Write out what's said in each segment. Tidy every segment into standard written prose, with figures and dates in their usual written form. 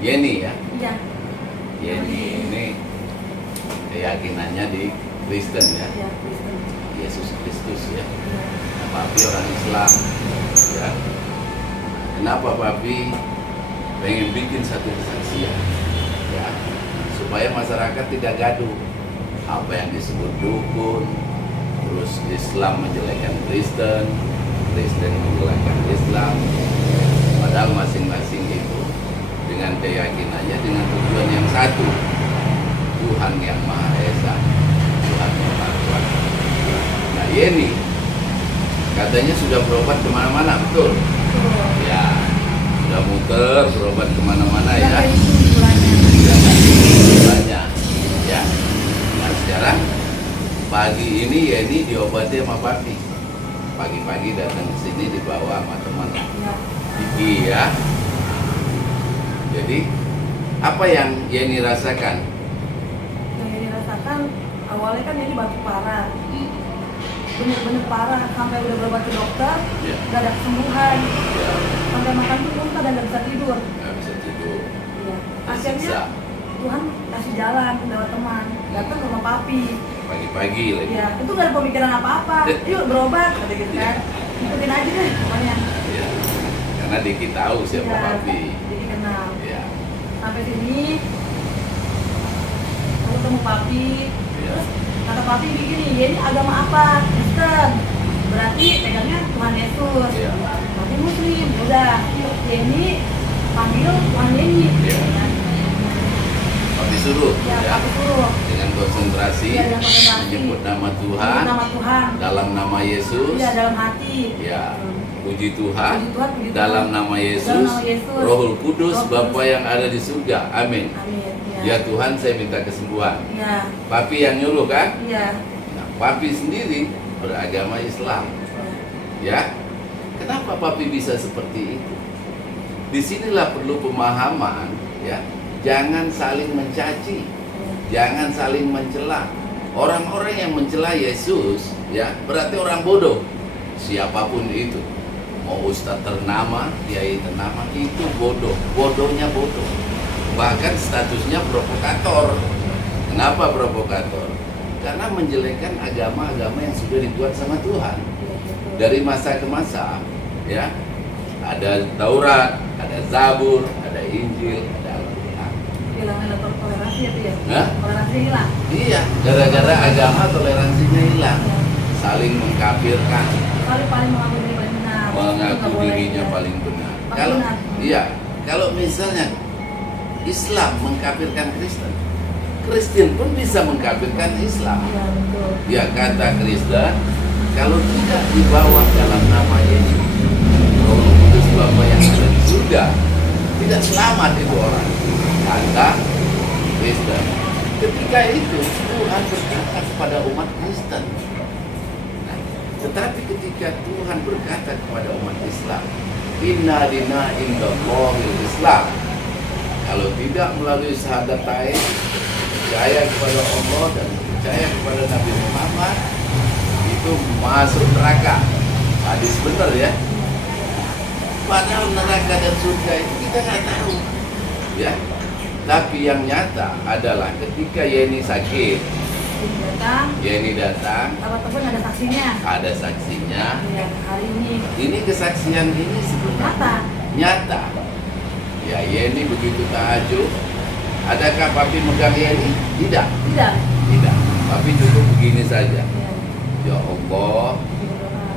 Yeni ya? Iya. Yeni ini keyakinannya di Kristen ya? Iya, Kristen. Yesus Kristus ya? Iya. Nah, Papi orang Islam ya? Kenapa Papi pengen bikin satu kesaksian ya? Supaya masyarakat tidak gaduh apa yang disebut dukun, terus Islam menjelekkan Kristen, Kristen menjelekkan Islam, padahal masing-masing itu dengan keyakinannya, dengan tujuan yang satu, Tuhan yang Maha Esa, Tuhan yang Maha Kuasa. Nah Yeni katanya sudah berobat kemana-mana, betul? Ya, sudah muter berobat kemana-mana ya. Banyak ya. Nah sekarang pagi ini Yeni diobati sama Papi. Pagi-pagi datang ke sini dibawa sama teman. Iya. Jadi apa yang Yeni rasakan? Yang Yeni rasakan awalnya kan Yeni batuk parah, bener-bener parah sampai udah berobat ke dokter, gak ada kesembuhan, sampai makan tuh muntah dan gak bisa tidur. Gak bisa tidur. Iya. Akhirnya Tuhan kasih jalan lewat teman, datang ke rumah Papi. Pagi-pagi lagi. Iya, itu gak ada pemikiran apa-apa. Yuk berobat, kata gitu kan. Ikutin aja deh pokoknya. Iya. Karena Diki tahu siapa Papi. Diki kenal. Iya. Sampai sini aku ketemu Papi. Terus kata Papi begini, Yeni agama apa? Kristen. Berarti pegangnya Tuhan Yesus. Iya. Papi Muslim. Udah, Yeni panggil Tuhan Yeni. Iya. Papi suruh. Ya, Papi suruh. Dengan konsentrasi, Ya, dengan konsentrasi. menyebut nama Tuhan, Menyebut nama Tuhan. dalam nama Yesus. Iya, dalam hati. Ya, puji Tuhan, Puji Tuhan, puji Tuhan. dalam nama Yesus, Dalam nama Yesus. Rohul Kudus, Roh Kudus. Bapa yang ada di surga. Amin. Amin. Ya Tuhan, saya minta kesembuhan. Iya. Papi yang nyuruh kan? Iya. Nah, Papi sendiri beragama Islam. Ya, kenapa Papi bisa seperti itu? Disinilah perlu pemahaman, ya. Jangan saling mencaci, jangan saling mencela. Orang-orang yang mencela Yesus, ya, berarti orang bodoh. Siapapun itu, mau ustadz ternama, kiai ternama, itu bodoh, bodohnya bodoh. Bahkan statusnya provokator. Kenapa provokator? Karena menjelekkan agama-agama yang sudah dibuat sama Tuhan. Dari masa ke masa, ya, ada Taurat, ada Zabur, ada Injil, ada Al-Quran. Hilangnya toleransi ya, ya? Hah? Toleransi hilang. Iya, gara-gara agama toleransinya hilang, saling mengkafirkan, Paling mengaku diri paling benar. mengaku Nggak boleh, dirinya ya. paling benar. Paling Kalau benar. iya, kalau misalnya Islam mengkafirkan Kristen, Kristen pun bisa mengkafirkan Islam. Iya, betul. Ya kata Kristen, kalau tidak dibawa dalam nama Yesus, Roh Kudus Bapa yang ada di surga, tidak selamat itu orang. Kata Kristen. Ketika itu Tuhan berkata kepada umat Kristen. Nah, tetapi ketika Tuhan berkata kepada umat Islam, Inna dina indallahil Islam. Kalau tidak melalui syahadatain, percaya kepada Allah dan percaya kepada Nabi Muhammad, itu masuk neraka. Hadis benar ya. Padahal neraka dan surga itu kita nggak tahu, ya. Tapi yang nyata adalah ketika Yeni sakit, Yeni datang, Teman-teman ada saksinya. ada saksinya. Iya, hari ini. Ini kesaksian ini sebenarnya nyata. Ya Yeni begitu tahajud. Adakah Papi megang Yeni? Tidak. Tidak. Tidak. Papi cukup begini saja. Iya. Ya Allah,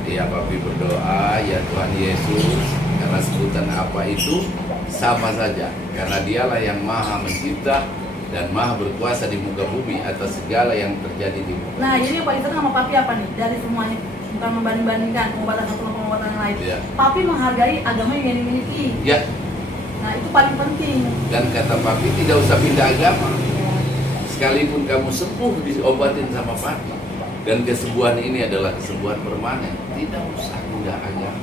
ya Papi berdoa, ya Tuhan Yesus, karena sebutan apa itu sama saja, karena Dialah yang Maha Mencipta dan Maha Berkuasa di muka bumi atas segala yang terjadi di muka. Nah, ini yang paling senang sama Papi apa nih? Dari semuanya, bukan membanding-bandingkan pengobatan satu sama pengobatan yang lain. Ya. Papi menghargai agama yang Yeni miliki. Ya, Nah, itu paling penting. dan kata Papi tidak usah pindah agama. Sekalipun kamu sembuh diobatin sama Papi, dan kesembuhan ini adalah kesembuhan permanen, tidak usah pindah agama.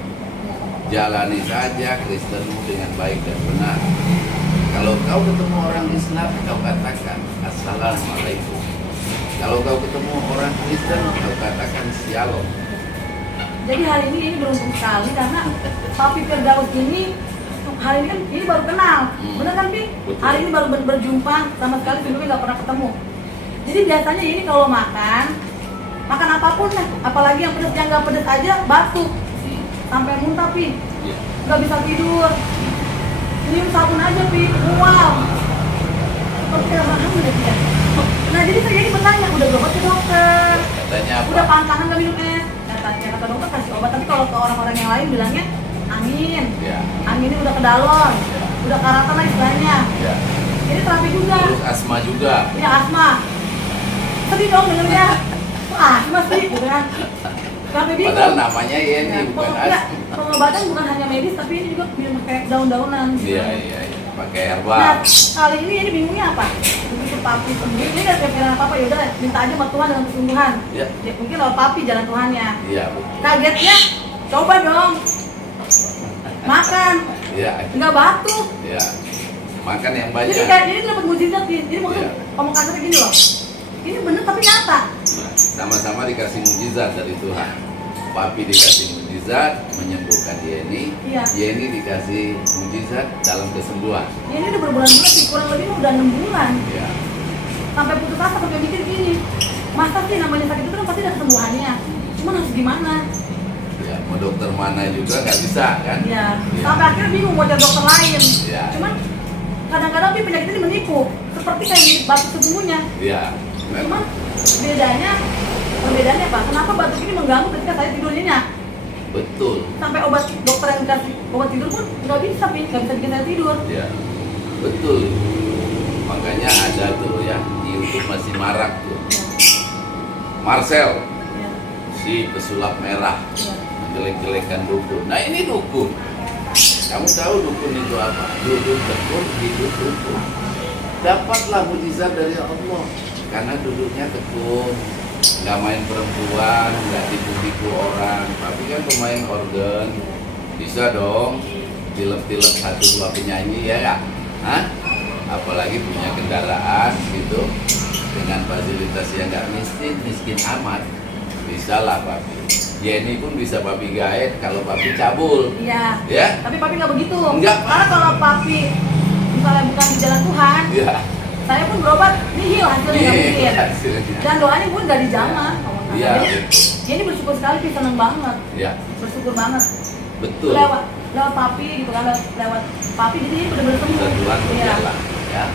Jalani saja Kristenmu dengan baik dan benar. Kalau kau ketemu orang Islam, kau katakan Assalamualaikum. Kalau kau ketemu orang Kristen, kau katakan Shalom. Jadi hari ini beruntung sekali karena Papi Firdaus ini hari ini kan ini baru kenal, bener kan Pi? Betul. Hari ini baru berjumpa, sama sekali sebelumnya nggak pernah ketemu. Jadi biasanya ini kalau makan apapun lah, apalagi yang pedes, yang nggak pedes aja batuk, sampai muntah Pi, Iya. nggak bisa tidur. Ini sabun aja Pi, wow. Oke, alhamdulillah ya. Nah jadi saya ini bertanya, udah berobat ke dokter? Katanya apa? Udah pantangan nggak minum es? Kata dokter kasih obat, tapi kalau ke orang-orang yang lain bilangnya angin. Ya. Anginnya udah ke dalon, Ya. udah karatan lah istilahnya. Ya. Ini terapi juga. Terus asma juga. Ya asma. Sedih dong dengernya. Kok asma sih, gitu kan? Sampai bingung. Padahal namanya Ya, ini bukan enggak, asma. pengobatan bukan hanya medis, tapi ini juga pakai daun-daunan. Iya, iya, iya. Pakai Nah, herbal. kali ini bingungnya apa? Begitu papi sembuh, ini gak kepikiran apa-apa, yaudah minta aja sama Tuhan dengan kesungguhan. Ya. Ya, mungkin lewat papi jalan Tuhannya. Iya, betul. Kagetnya, coba dong makan, Iya. nggak batuk. Iya. Makan yang Jadi banyak. kayak ini dapat mujizat nih. Jadi maksud Iya. ngomong kasarnya gini loh. Ini bener tapi nyata. Nah, sama-sama dikasih mujizat dari Tuhan. Papi dikasih mujizat menyembuhkan Yeni. Iya. Yeni dikasih mujizat dalam kesembuhan. Ya, ini udah berbulan-bulan sih, kurang lebih udah 6 bulan. Ya. Sampai putus asa, sampai mikir gini. Masa sih namanya sakit itu kan pasti ada kesembuhannya. Cuman harus gimana? Ya, mau dokter mana juga nggak bisa kan? Ya. Ya. Sampai akhirnya bingung mau cari dokter lain. Ya. Cuman kadang-kadang sih penyakit ini menipu. Seperti kayak mirip batuk sesungguhnya. Iya. Cuman perbedaannya apa? Kenapa batuk ini mengganggu ketika saya tidur nyenyak? Betul. Sampai obat dokter yang dikasih obat tidur pun nggak bisa bikin saya tidur. Ya. Betul. Makanya ada tuh ya di YouTube masih marak tuh. Marcel, Ya. si pesulap merah, Ya. menjelek-jelekan dukun. Nah ini dukun. Kamu tahu dukun itu apa? Dukun tekun, hidup dukun. Dapatlah mujizat dari Allah. Karena duduknya tekun, nggak main perempuan, nggak tipu-tipu orang. Tapi kan pemain organ, bisa dong tilep-tilep 1-2 penyanyi ya nggak? Hah? Apalagi punya kendaraan gitu dengan fasilitas yang nggak miskin amat. Bisa lah papi. Yeni pun bisa papi gaet kalau papi cabul. Iya. Ya? Tapi papi nggak begitu. Enggak. Karena kalau papi misalnya bukan di jalan Tuhan, Ya. saya pun berobat nihil hasilnya nggak mungkin. Iya, hasilnya. Dan doanya pun nggak dijamah. Iya. Jadi ini bersyukur sekali, Pi, seneng banget. Ya, Bersyukur banget. betul. Lewat papi gitu kan, lewat papi jadi ini benar-benar sembuh. Bisa Tuhan Iya. berjalan ya.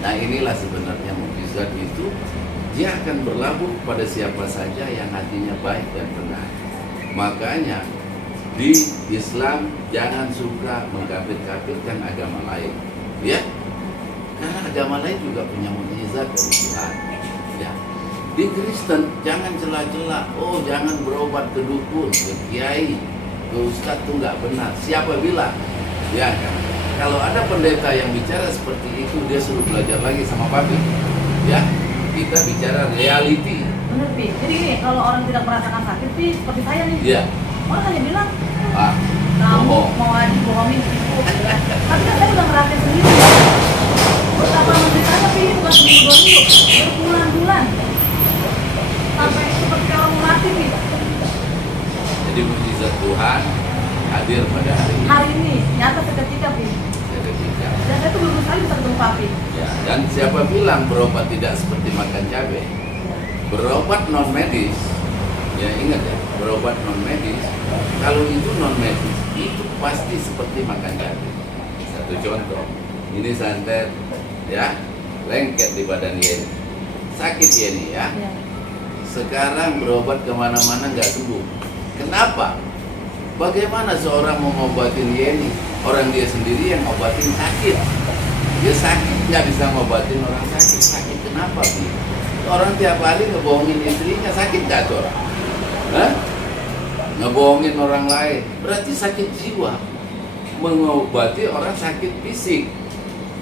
Nah inilah sebenarnya mukjizat itu, dia akan berlabuh pada siapa saja yang hatinya baik dan benar. Makanya di Islam jangan suka mengkafir-kafirkan agama lain, ya. Karena agama lain juga punya mukjizat dari Tuhan. Ya. Di Kristen jangan celah-celah, oh jangan berobat ke dukun, ke kiai, ke ustadz itu nggak benar. Siapa bilang? Ya kan? Kalau ada pendeta yang bicara seperti itu, dia suruh belajar lagi sama papi. Ya, kita bicara reality. Bener, Pi. Jadi gini, kalau orang tidak merasakan sakit, Pi, seperti saya nih. Ya, Orang hanya bilang, ah, kamu bohong. mau lagi bohongin ibu. Tapi kan saya udah ngerasain sendiri. Betapa menderitanya, Pi, bukan seminggu 2 minggu, berbulan-bulan. Sampai seperti orang mati, Pi. Jadi mukjizat Tuhan hadir pada hari ini. Hari ini, nyata seketika, Pi. Seketika. Dan saya tuh belum sekali bisa ketemu papi. Ya, dan siapa bilang berobat tidak seperti makan cabai? Berobat non medis, ya ingat ya, berobat non medis. Kalau itu non medis, itu pasti seperti makan cabai. Satu contoh, ini santet, ya, lengket di badan Yeni, sakit Yeni ya. Ya. Sekarang berobat kemana-mana nggak sembuh. Kenapa? Bagaimana seorang mau ngobatin Yeni? Orang dia sendiri yang ngobatin sakit. Dia sakit nggak bisa ngobatin orang sakit. Sakit kenapa sih? Orang tiap hari ngebohongin istrinya, sakit nggak tuh orang? Hah? Ngebohongin orang lain, berarti sakit jiwa. Mengobati orang sakit fisik.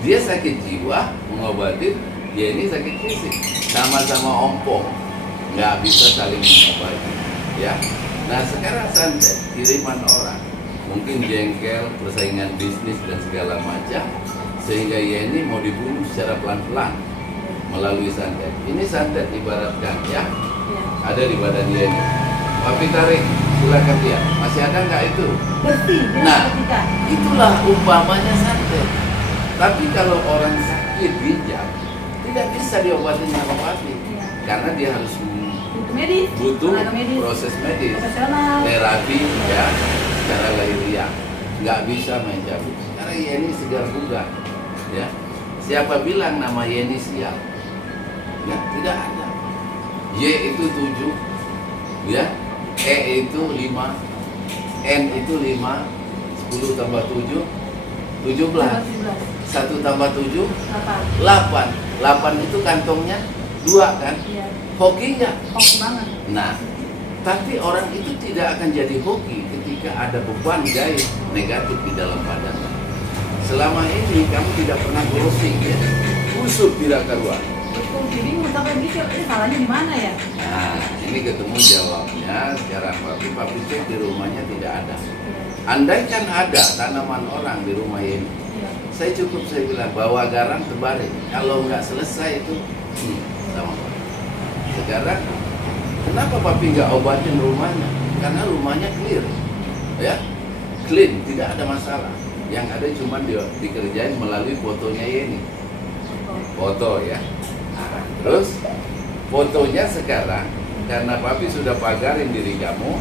Dia sakit jiwa, mengobati Yeni sakit fisik. Sama-sama ompong, nggak bisa saling mengobati. Ya. Nah sekarang santet, kiriman orang, mungkin jengkel, persaingan bisnis dan segala macam, sehingga Yeni mau dibunuh secara pelan-pelan melalui santet. Ini santet ibaratkan ya, Ya. ada di badan Yeni. Papi tarik, silakan lihat. Masih ada nggak itu? Bersih, dia Nah, ketika. itulah umpamanya santet. Tapi kalau orang sakit ginjal, tidak bisa diobatin sama papi. Iya. Karena dia harus Butuh medis, butuh tenaga medis, proses medis, profesional. terapi ya, secara lahiriah. Nggak bisa main cabut. Karena Yeni segar bugar. Ya. Siapa bilang nama Yeni sial? Ya, tidak ada. Y itu 7, ya. E itu 5, N itu 5, 10 tambah 7, 17. 1 tambah 7, 8. 8 itu kantongnya 2 kan? Iya. Hoki nggak? Hoki banget. Nah, tapi orang itu tidak akan jadi hoki ketika ada beban gaib negatif di dalam badannya. Selama ini kamu tidak pernah browsing ya, kusut tidak karuan. Betul, jadi sampai mikir, ini salahnya di mana ya? Nah, ini ketemu jawabnya secara papi cek di rumahnya tidak ada. Andaikan ada tanaman orang di rumah ini, Iya. saya bilang bawa garam tebarin. Kalau nggak selesai itu sama Pak. Sekarang kenapa papi nggak obatin rumahnya? Karena rumahnya clear, ya, clean, tidak ada masalah. Yang ada cuma dikerjain melalui fotonya ini, foto ya. Nah, terus fotonya sekarang karena papi sudah pagarin diri kamu,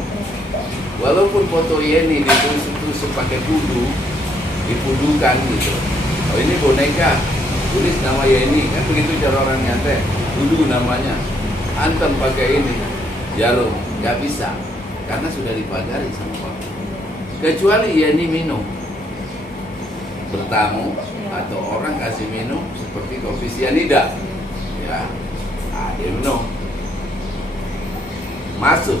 walaupun foto Yeni ditusuk pakai kudu, dipudukan gitu. Oh ini boneka, tulis nama Yeni, kan begitu cara orang nyantet, kudu namanya. Antem pakai ini, jarum, nggak bisa, karena sudah dipagari sama papi. Kecuali Yeni minum, bertamu atau orang kasih minum seperti kopi sianida, ya, dia minum, masuk.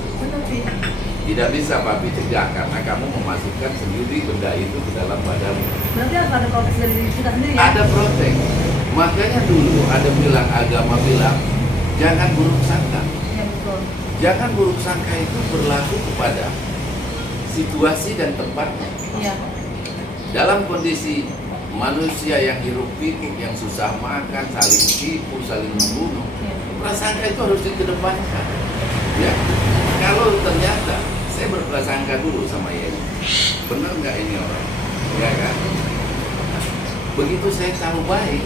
Tidak bisa papi cegah karena kamu memasukkan sendiri benda itu ke dalam badanmu. Berarti harus ada protes dari diri kita sendiri ya? Ada protek. Makanya dulu ada bilang agama bilang jangan buruk sangka. Iya betul. Jangan buruk sangka itu berlaku kepada situasi dan tempatnya. Iya. Dalam kondisi manusia yang hiruk pikuk, yang susah makan, saling tipu, saling membunuh, Iya. prasangka itu harus dikedepankan. Ya, kalau ternyata saya berprasangka dulu sama Yeni, benar nggak ini orang, ya kan? Begitu saya tahu baik,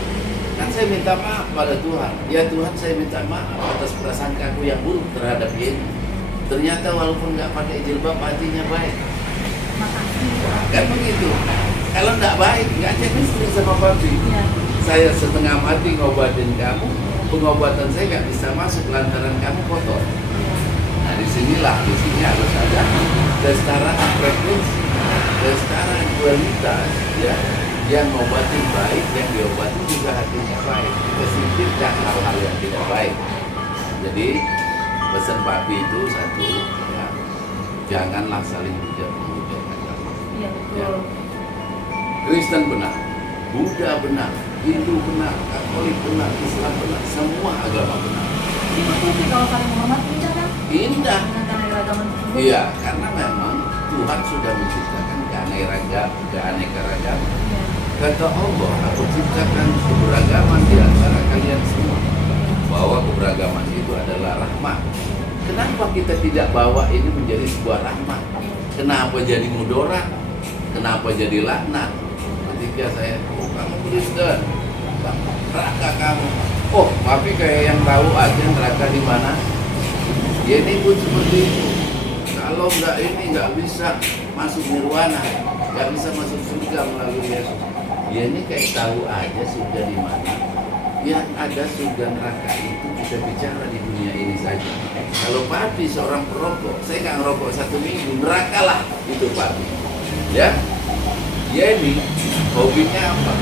kan saya minta maaf pada Tuhan. Ya Tuhan, saya minta maaf atas prasangkaku yang buruk terhadap Yeni. Ternyata walaupun nggak pakai jilbab hatinya baik. Makasih. Kan begitu. Kalau nggak baik, nggak chemistry sama papi. Iya. Saya setengah mati ngobatin kamu, pengobatan saya nggak bisa masuk lantaran kamu kotor. Nah di sini harus ada kesetaraan frekuensi, kesetaraan dualitas, ya. Yang ngobatin baik, yang diobatin juga hatinya baik. Kesingkirkan hal-hal yang tidak baik. Jadi pesan papi itu satu, ya, janganlah saling menghujat agama. Iya Ya. betul. Kristen benar, Buddha benar, Hindu benar, Katolik benar, Islam benar, semua agama benar. Ini betul sih kalau saling menghormati indah kan? Indah. Dengan keanekaragaman tersebut. Iya, karena memang Tuhan sudah menciptakan keanekaragaman. Iya. Kata Allah, aku ciptakan keberagaman di antara kalian semua. Bahwa keberagaman itu adalah rahmat. Kenapa kita tidak bawa ini menjadi sebuah rahmat? Kenapa jadi mudarat? Kenapa jadi laknat? Ketika saya, oh kamu Kristen, neraka kamu. Oh, tapi kayak yang tahu aja neraka di mana. Ya ini pun seperti itu. Kalau nggak ini nggak bisa masuk nirwana, nggak bisa masuk surga melalui Yesus. Ya ini kayak tahu aja surga di mana. Yang ada surga neraka itu kita bicara di dunia ini saja. Kalau papi seorang perokok, saya nggak ngerokok 1 minggu, neraka lah itu papi. Ya, ini hobinya apa?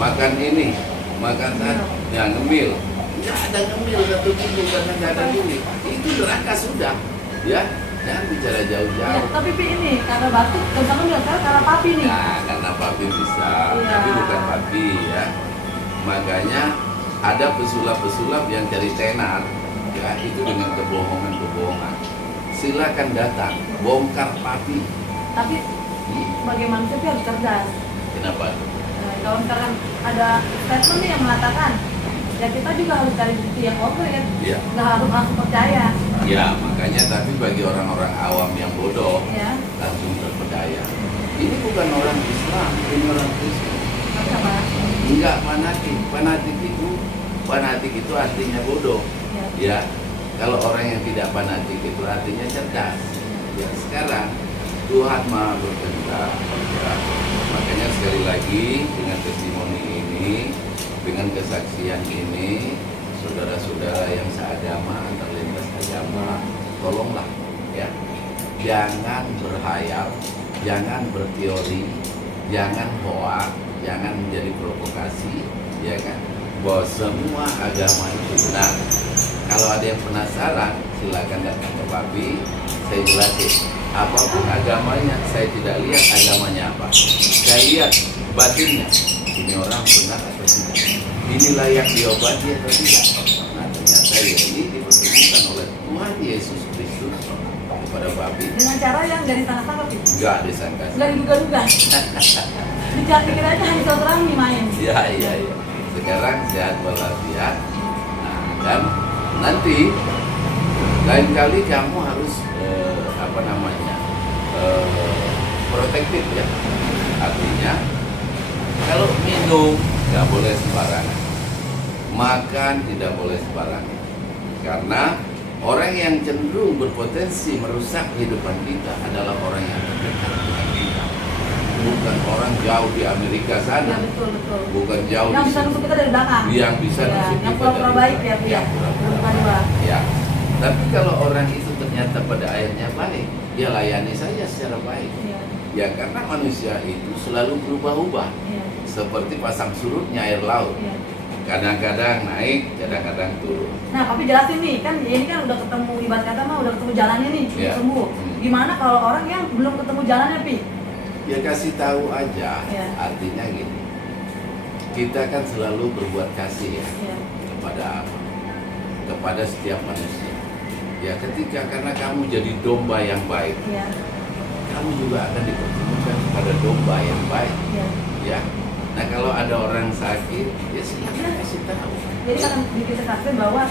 Makan ini, makan tadi, ya ngemil. Nggak ada ngemil 1 minggu karena nggak ada duit. Itu neraka sudah, ya. Jangan bicara Ya, jauh-jauh. tapi Pi ini karena batuk, misalkan nggak salah karena papi nih. Nah, karena papi bisa, Iya. tapi bukan papi ya. Makanya ada pesulap-pesulap yang cari tenar, ya itu dengan kebohongan-kebohongan. Silakan datang, bongkar papi. Tapi sebagai manusia sih harus cerdas. Kenapa? Kalau misalkan ada statement nih yang mengatakan Ya kita juga harus cari bukti yang konkret. Ya. Nggak harus langsung percaya. Ya, makanya tapi bagi orang-orang awam yang bodoh Ya. langsung terpedaya. Ini bukan orang Islam, ini orang Kristen. Tapi apa? Enggak fanatik. Fanatik itu artinya bodoh. Ya. Ya, kalau orang yang tidak fanatik itu artinya cerdas. Ya, sekarang Tuhan Maha berkehendak. Ya. Makanya sekali lagi dengan testimoni ini, dengan kesaksian ini, saudara-saudara yang seagama antar lintas agama, tolonglah ya, jangan berhayal, jangan berteori, jangan hoak, jangan menjadi provokasi, ya kan? Bahwa semua agama itu benar. Kalau ada yang penasaran, silakan datang ke Papi, saya jelasin. Apapun agamanya, saya tidak lihat agamanya apa. Saya lihat batinnya. Ini orang benar atau tidak? Ini layak diobati atau tidak? Nah, ternyata ini dipertemukan oleh Tuhan Yesus Kristus kepada Papi. Dengan cara yang dari sana-sana, Pi. Enggak disangka. Nggak diduga-duga. Dikira aja hanya silaturahmi main. Iya. Sekarang sehat walafiat. Nah, dan nanti lain kali kamu harus protektif ya. Artinya kalau minum nggak boleh sembarangan, makan tidak boleh sembarangan, karena orang yang cenderung berpotensi merusak kehidupan kita adalah orang yang terdekat dengan kita, bukan orang jauh di Amerika Ya, sana, betul. bukan jauh Yang di bisa nusuk kita dari belakang. yang bisa Ya, nusuk yang kita pura-pura dari baik belakang. ya, Pi, ya. Yang pura-pura Bukan dua. ya. Tapi kalau orang itu ternyata pada akhirnya baik, ya layani saja secara baik. Iya. Ya karena manusia itu selalu berubah-ubah, Iya. seperti pasang surutnya air laut. Iya. Kadang-kadang naik, kadang-kadang turun. Nah, Papi jelasin nih, kan ini kan udah ketemu ibarat kata mah udah ketemu jalannya nih, Iya. sembuh. Gimana kalau orang yang belum ketemu jalannya, Pi? Ya kasih tahu aja, Ya. artinya gini. Kita kan selalu berbuat kasih ya Iya. kepada apa? Kepada setiap manusia. Ya ketika karena kamu jadi domba yang baik, Iya. kamu juga akan dipertemukan kepada domba yang baik. Iya. Ya. Nah kalau ada orang sakit, ya silakan kasih tahu. Jadi kan bikin kesaksian bahwa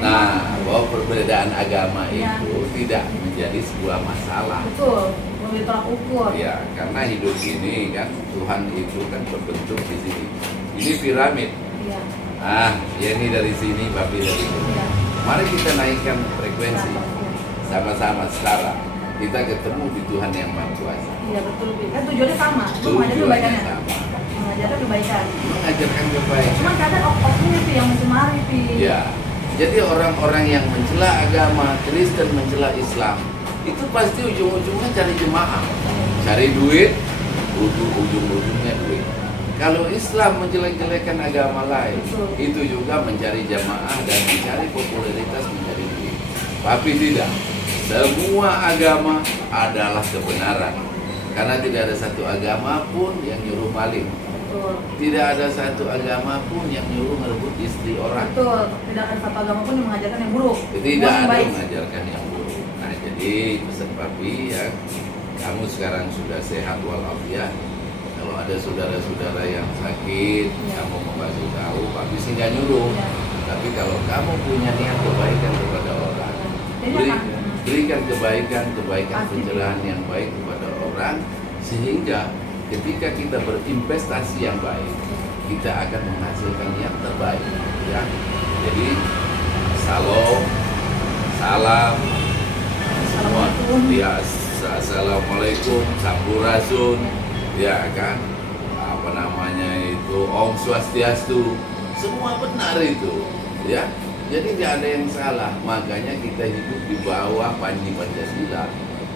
Nah, bahwa perbedaan agama Ya. itu tidak menjadi sebuah masalah. betul, lebih tolak ukur. Ya, karena hidup ini kan Tuhan itu kan berbentuk di sini. Ini piramid. Iya. Ya ini dari sini, babi dari sini. Iya. Mari kita naikkan frekuensi Iya. sama-sama setara. Kita ketemu di Tuhan yang Maha Kuasa. Iya, betul, Pi. Kan tujuannya sama, itu mengajarkan Tujuannya kebaikannya. sama. Mengajarkan kebaikan. Mengajarkan kebaikan. Cuman kadang oknumnya, Pi, yang mencemari, Pi. Ya, jadi orang-orang yang mencela agama Kristen, mencela Islam, itu pasti ujung-ujungnya cari jemaah, cari duit, ujung-ujungnya duit. Kalau Islam menjelek-jelekan agama lain, Betul. itu juga mencari jemaah dan mencari popularitas, mencari duit. Tapi tidak, semua agama adalah kebenaran. Karena tidak ada satu agama pun yang nyuruh maling. Betul. Tidak ada satu agama pun yang nyuruh merebut istri orang. Betul. Tidak ada satu agama pun yang mengajarkan yang buruk. Tidak Semua yang ada baik. mengajarkan yang buruk. Nah, jadi pesan Papi ya, kamu sekarang sudah sehat walafiat. Kalau ada saudara-saudara yang sakit, Ya. kamu mau kasih tahu, Papi sih nggak nyuruh. Ya. Tapi kalau kamu punya niat kebaikan kepada orang, Jadi berikan kebaikan Pasti. pencerahan yang baik kepada orang, sehingga ketika kita berinvestasi yang baik, kita akan menghasilkan yang terbaik. Ya, jadi salam, semua. Assalamualaikum. Ya, assalamualaikum, sampurasun, ya kan, apa namanya itu, Om Swastiastu, semua benar itu, ya. Jadi tidak ada yang salah. Makanya kita hidup di bawah Panji Pancasila,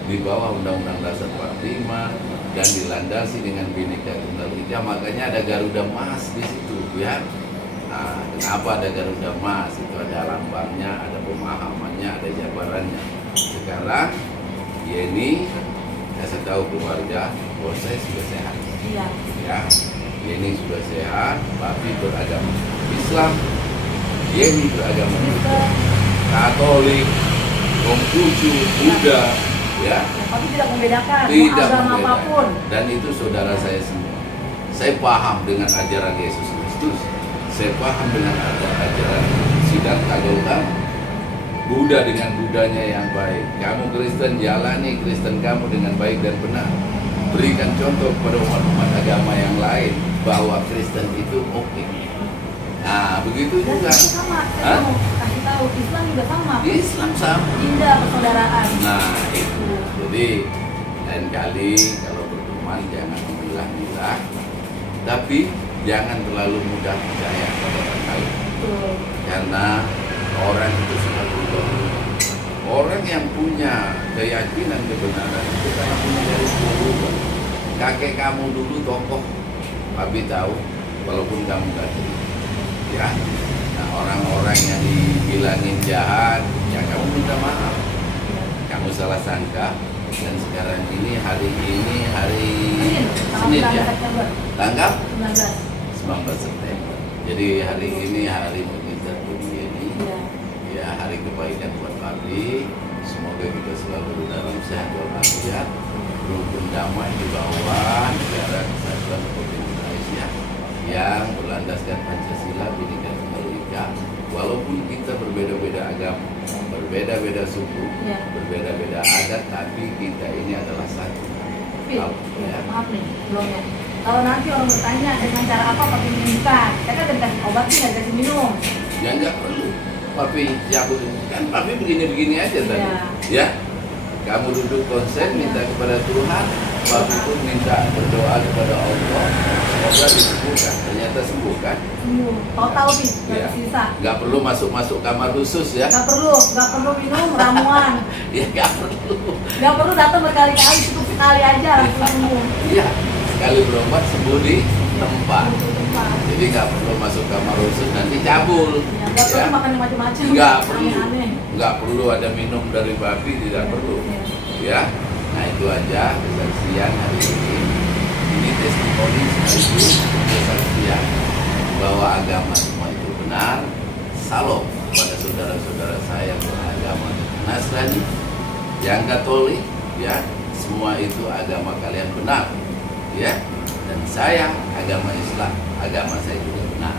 di bawah Undang-Undang Dasar 45, dan dilandasi dengan Bhinneka Tunggal Ika. Makanya ada Garuda Mas di situ, ya. Nah, kenapa ada Garuda Mas? Itu ada lambangnya, ada pemahamannya, ada jabarannya. Sekarang Yeni kasih tahu keluarga bahwa saya sudah sehat. Iya. Ya, Yeni sudah sehat, Papi beragama Islam, Yeni beragama Kristen. Katolik, Konghucu, Buddha, ya. Tapi tidak membedakan mau Tidak agama membedakan. apapun. Dan itu saudara saya semua. Saya paham dengan ajaran Yesus Kristus. saya paham dengan ada ajaran Siddhartha Gautama, Buddha dengan Budanya yang baik. Kamu Kristen, jalani Kristen kamu dengan baik dan benar. Berikan contoh kepada umat-umat agama yang lain bahwa Kristen itu oke. Nah, begitu Dan juga. itu sama, saya mau kasih tahu, Islam juga sama. Islam sama. Indah persaudaraan. Nah, itu. Jadi, lain kali kalau berteman jangan memilah-milah, tapi jangan terlalu mudah percaya pada orang lain. Betul. Karena orang itu sangat berubah-ubah. Orang yang punya keyakinan kebenaran itu karena punya dari berubah. Kakek kamu dulu tokoh, Papi tahu, walaupun kamu gak terima. Ya, nah orang-orang yang dibilangin jahat, ya kamu minta maaf. Kamu salah sangka, dan sekarang ini hari Senin ya, tanggal 19 September. Jadi hari ini hari mukjizat begini, ya hari kebaikan buat Papi. Semoga kita selalu dalam sehat walafiat, rukun damai di bawah negara kesatuan Republik Indonesia yang berlandaskan Pancasila, Bhinneka Tunggal Ika. Walaupun kita berbeda-beda agama, berbeda-beda suku, berbeda-beda adat, tapi kita ini adalah satu. Maaf nih, belum ya. Kalau nanti orang bertanya dengan cara apa Papi menyembuhkan, saya kan dikasih obat sih, nggak dikasih minum. Ya nggak perlu. Papi, ya kan Papi begini-begini aja tadi. Ya, kamu duduk konsen, minta kepada Tuhan. Papi pun minta berdoa kepada Allah. Semoga disembuhkan. Ternyata sembuh kan? Sembuh, total sih, nggak Ya. sisa. Nggak perlu masuk kamar khusus ya? Nggak perlu minum ramuan. Ya nggak perlu. Nggak perlu datang berkali-kali, cukup sekali aja langsung sembuh. Iya, sekali berobat sembuh di tempat. Tempat. Jadi nggak perlu masuk kamar khusus nanti cabul. Ya, nggak perlu makan yang macam-macam. Nggak perlu. Aneh-aneh. Nggak perlu ada minum dari Papi, tidak perlu. Ya, nah itu aja kesaksian hari ini. Ini testimoni sekaligus kesaksian bahwa agama semua itu benar. Salam kepada saudara-saudara saya yang beragama Nasrani, yang Katolik, ya semua itu agama kalian benar, ya. Dan saya agama Islam, agama saya juga benar.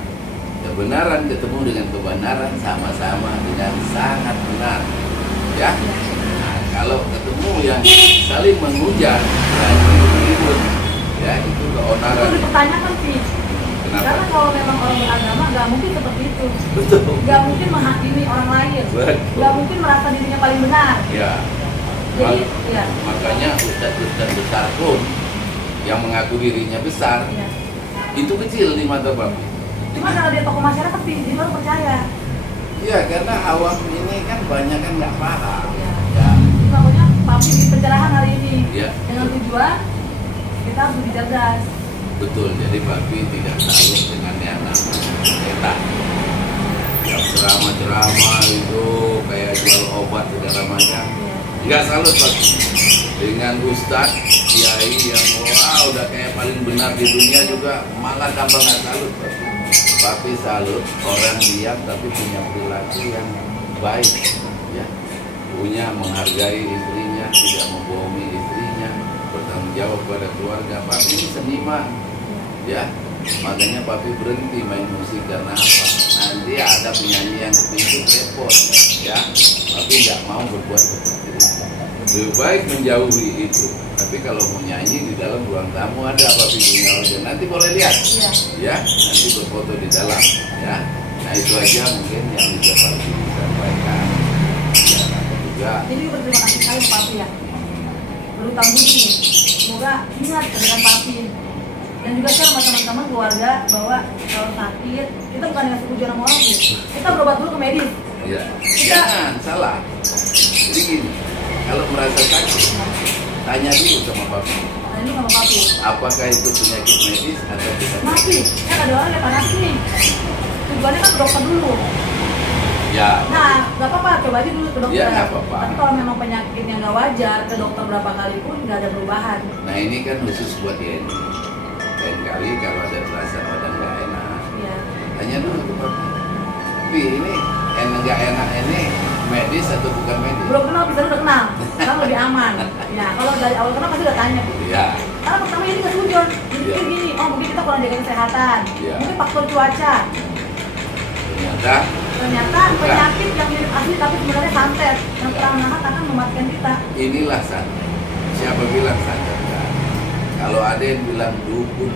Kebenaran ketemu dengan kebenaran sama-sama dengan sangat benar, ya. Nah, kalau ketemu yang saling menghujat dan ribut, ya itu keonaran. Itu dipertanyakan sih. Kenapa? Karena kalau memang orang beragama nggak mungkin seperti itu. Betul. Nggak mungkin menghakimi orang lain. Betul. Nggak mungkin merasa dirinya paling benar. Ya. Jadi, ya. Makanya ustadz besar pun yang mengaku dirinya besar Ya. itu kecil di mata Bapak. Cuma kalau dia tokoh masyarakat sih, dia baru percaya. Iya, karena awam ini kan banyak kan nggak paham. Ya. Ya. Makanya Papi di pencerahan hari ini Ya. dengan tujuan kita harus lebih cerdas. Betul, jadi Papi tidak salut dengan yang namanya setan. Yang ceramah-ceramah itu kayak jual obat segala macam. Nggak salut Papi dengan ustadz, kiai yang wah udah kayak paling benar di dunia juga malah tambah nggak salut Papi. Papi salut orang diam tapi punya perilaku yang baik, ya, punya menghargai istrinya, tidak membohongi istrinya, bertanggung jawab pada keluarga. Papi ini seniman, ya, makanya Papi berhenti main musik karena apa? Nanti ada penyanyi yang kepincut repot, ya. Papi nggak mau berbuat seperti itu. Lebih baik menjauhi itu. Tapi kalau mau nyanyi di dalam ruang tamu ada Papi punya organ. Nanti boleh lihat, Iya. ya. Nanti berfoto di dalam, ya. Nah itu aja mungkin yang bisa Papi sampaikan. Ya, juga. Jadi berterima kasih sekali ke Papi ya. Berutang budi nih. Semoga ingat dengan Papi. Dan juga share sama teman-teman keluarga bahwa kalau sakit kita bukan yang setuju sama orang sih. Kita berobat dulu ke medis. Ya. Jangan salah. Jadi gini, kalau merasa sakit, tanya dulu sama Papi. Nah ini sama Papi. Apakah itu penyakit medis atau tidak? Masih, kan ada orang yang panas nih. Tujuannya kan ke dokter dulu. Ya. Nah, nggak apa-apa, coba aja dulu ke dokter. Ya, nggak apa-apa. Tapi kalau memang penyakitnya nggak wajar, ke dokter berapa kali pun nggak ada perubahan. Nah ini kan khusus buat Yeni. Lain kali kalau ada perasaan badan nggak enak, Iya. tanya dulu ke Papi. Tapi ini nggak enak ini medis atau bukan medis? Belum kenal, bisa udah kenal, kan lebih aman. Ya, kalau dari awal kenal pasti udah tanya. Ya. Karena pertama ini nggak sujud, jadi Iya. gini, oh mungkin kita kurang jaga kesehatan, Iya. mungkin faktor cuaca, Ternyata penyakit yang mirip asli tapi sebenarnya santet yang perlahan-lahan akan mematikan kita. inilah santet. Siapa bilang santet? Kan? Kalau ada yang bilang dukun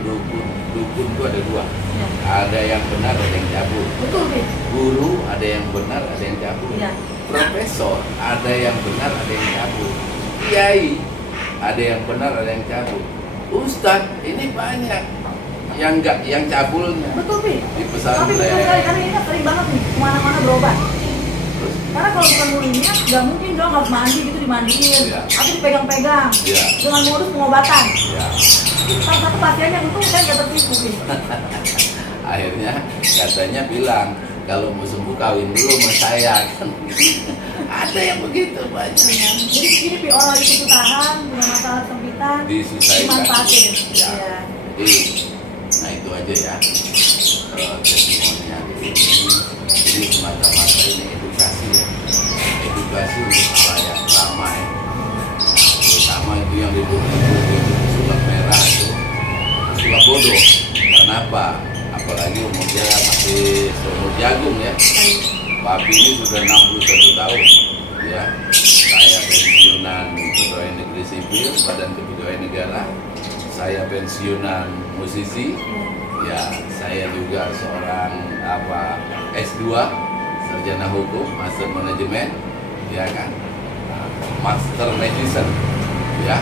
itu ada dua. Ya. Ada yang benar, ada yang cabul. Betul, Pi. Guru ada yang benar, ada yang cabul. Ya. Profesor ada yang benar, ada yang cabul. Kiai ada yang benar, ada yang cabul. Ustadz ini banyak yang cabulnya. Betul, Pi. Di Tapi pesantren. betul sekali, karena ini kan sering banget nih kemana-mana berobat. Terus, Karena kalau bukan muridnya, nggak mungkin dong harus mandi gitu, dimandiin Iya. atau dipegang-pegang Iya. dengan modus pengobatan. ya, Salah satu pasiennya untung saya nggak tertipu, Pi. akhirnya katanya bilang kalau mau sembuh kawin dulu sama saya. Ada yang begitu banyak. Jadi gini, Pi, orang lagi kesusahan, punya masalah kesempitan, Disusahin. dimanfaatin. Ya. Iya. Jadi, nah itu aja ya testimoninya di sini. Jadi semata-mata ini edukasi ya, edukasi untuk halayak ramai. Terutama itu yang di sulap merah itu, sulap bodoh. Kenapa? Apalagi umurnya masih seumur jagung ya. Papi ini sudah 61 tahun ya. Saya pensiunan pegawai negeri sipil, Badan Kepegawaian Negara. Saya pensiunan musisi. Ya, saya juga seorang S2, sarjana hukum, master manajemen, ya kan, master medicine, ya.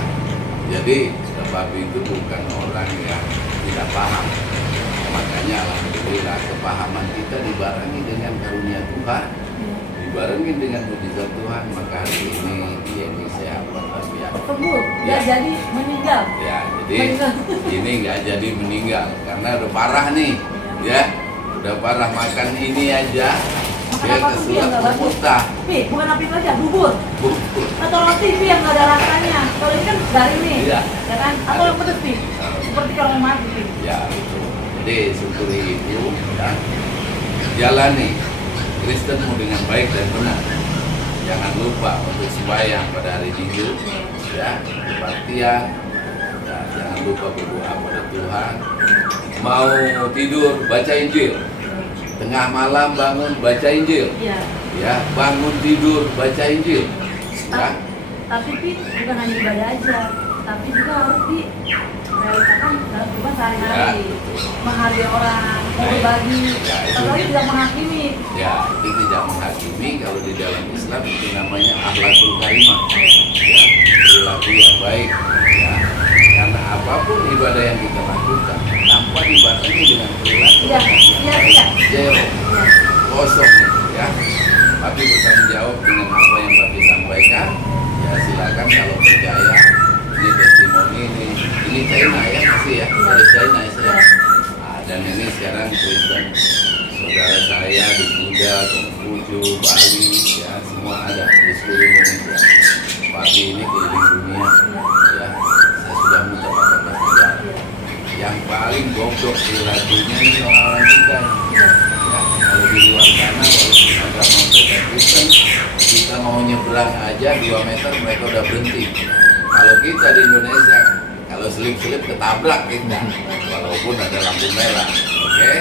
Jadi Papi itu bukan orang yang tidak paham. Makanya alhamdulillah kepahaman kita dibarengi dengan karunia Tuhan, dibarengi dengan mujizat Tuhan, maka hari ini dia ini sehat walafiat. Sembuh, Ya. nggak jadi meninggal. Ya, jadi ini nggak jadi meninggal karena udah parah nih, ya, udah parah makan ini aja, Makan dia apa tuh, Pi, yang keselak nggak bagus? muntah. Pi, bukan api saja, bubur Bubur. atau roti, Pi, yang nggak ada rasanya. Kalau ini kan garing nih, Iya. ya kan? Atau yang pedes, Pi, seperti kalau yang mati, Pi. Ya, itu. Jadi syukuri itu, ya, jalani Kristenmu dengan baik dan benar. Jangan lupa untuk sembahyang pada hari Minggu, ya, kebaktian. Ya, jangan lupa berdoa pada Tuhan. Mau tidur baca Injil. Tengah malam bangun baca Injil. Iya. Ya, bangun tidur baca Injil. Ya, Tapi, Pi, bukan hanya ibadah aja, tapi juga harus direalisasikan dalam kehidupan sehari-hari. Ya. Menghargai orang, mau berbagi, Ya, itu. apalagi tidak menghakimi. ya, itu tidak menghakimi. Kalau di dalam Islam itu namanya akhlakul karimah. Ya, perilaku yang baik. Ya, karena apapun ibadah yang kita lakukan, tanpa dibarengi dengan perilaku Iya, iya, iya. zero, kosong, ya. Papi bertanggung jawab dengan apa yang Papi sampaikan. Ya, silakan kalau percaya. Ini testimoni ini China ya, masih ya, dari China ya saya. Nah, dan ini sekarang Kristen, saudara saya di Buddha, Konghucu, Bali, ya semua ada di seluruh Indonesia. Papi ini keliling dunia, ya. Saya sudah minta Bapak saja. Yang paling goblok perilakunya ini orang-orang kita. Ya, kalau di luar sana walaupun agama mereka Kristen, kita mau nyebrang aja 2 meter mereka udah berhenti. Kalau kita di Indonesia, kalau selip-selip ketabrak kita, walaupun ada lampu merah. Oke,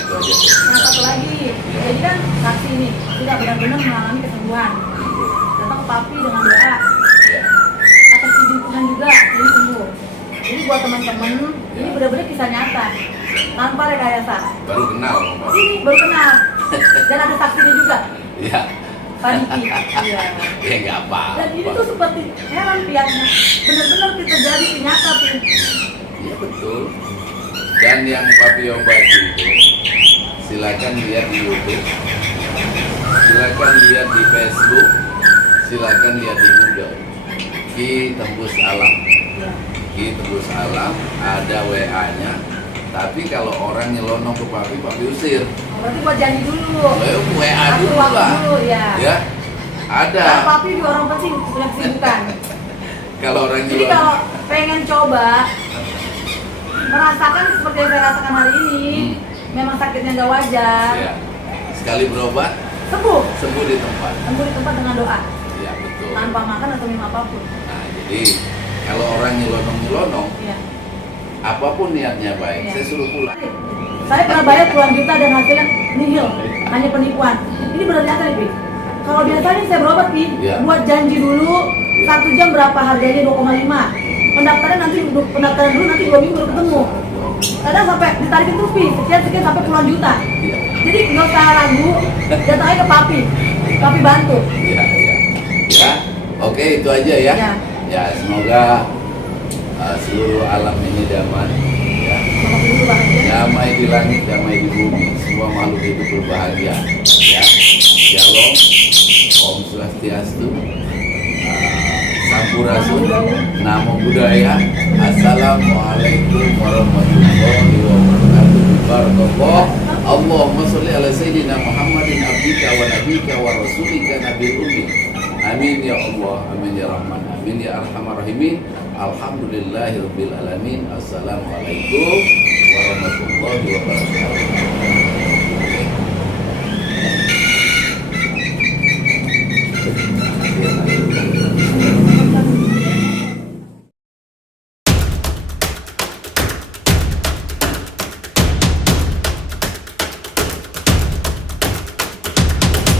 itu aja. Nah, satu lagi, jadi kan saksi ini sudah benar-benar mengalami kesembuhan. Datang ke Papi dengan doa, Ya, atas izin Tuhan juga, jadi sembuh. Jadi buat teman-teman, ini benar-benar kisah nyata, tanpa rekayasa. baru kenal, Pak. Ini baru kenal, dan ada saksinya juga, Ya, Pak Diki. Iya. ya nggak apa-apa. Dan ini tuh seperti heran pihaknya, benar-benar kita jadi nyata, Pi. Iya betul. Dan yang Papi obati itu, silakan lihat di YouTube, silakan lihat di Facebook, silakan lihat di Google. Ki Tembus Alam, Iya. Ki Tembus Alam, ada WA-nya. Tapi kalau orang nyelonong ke Papi, Papi usir. Berarti buat janji dulu. WA Atur dulu waktu lah. dulu, ya. Ya, ada. Karena Papi juga orang penting, punya kesibukan. Kalau orang Jadi nyelonong, kalau pengen coba merasakan seperti yang saya rasakan hari ini, memang sakitnya nggak wajar, ya, sekali berobat, sembuh, sembuh di tempat. sembuh di tempat dengan doa, Ya betul. tanpa makan atau minum apapun. Nah, jadi kalau orang nyelonong-nyelonong, Iya. apapun niatnya baik, Iya. saya suruh pulang. Saya pernah bayar puluhan juta dan hasilnya nihil, hanya penipuan. Ini benar nyata nih, Pi. Kalau biasanya saya berobat, Pi, buat janji dulu 1 jam berapa harganya 2,5. Pendaftaran dulu nanti 2 minggu baru ketemu. Kadang sampai ditarikin tuh, Pi, sekian sampai puluhan juta. Jadi nggak usah ragu, datang aja ke Papi bantu. Ya, oke, itu aja ya. Ya, semoga seluruh alam ini damai. Ya. Damai di langit, damai di bumi, semua makhluk hidup berbahagia. Ya, Shalom, Om Swastiastu, Sampurasun, Namo Buddhaya, Assalamualaikum warahmatullahi wabarakatuh. Barakallah. Allahumma sholli ala sayyidina Muhammadin abdika wa nabika wa rasulika nabil ummi. Amin ya Allah, amin ya Rahman, amin ya Arhamar Rahimin. Alhamdulillahirabbil alamin. Assalamualaikum warahmatullahi wabarakatuh.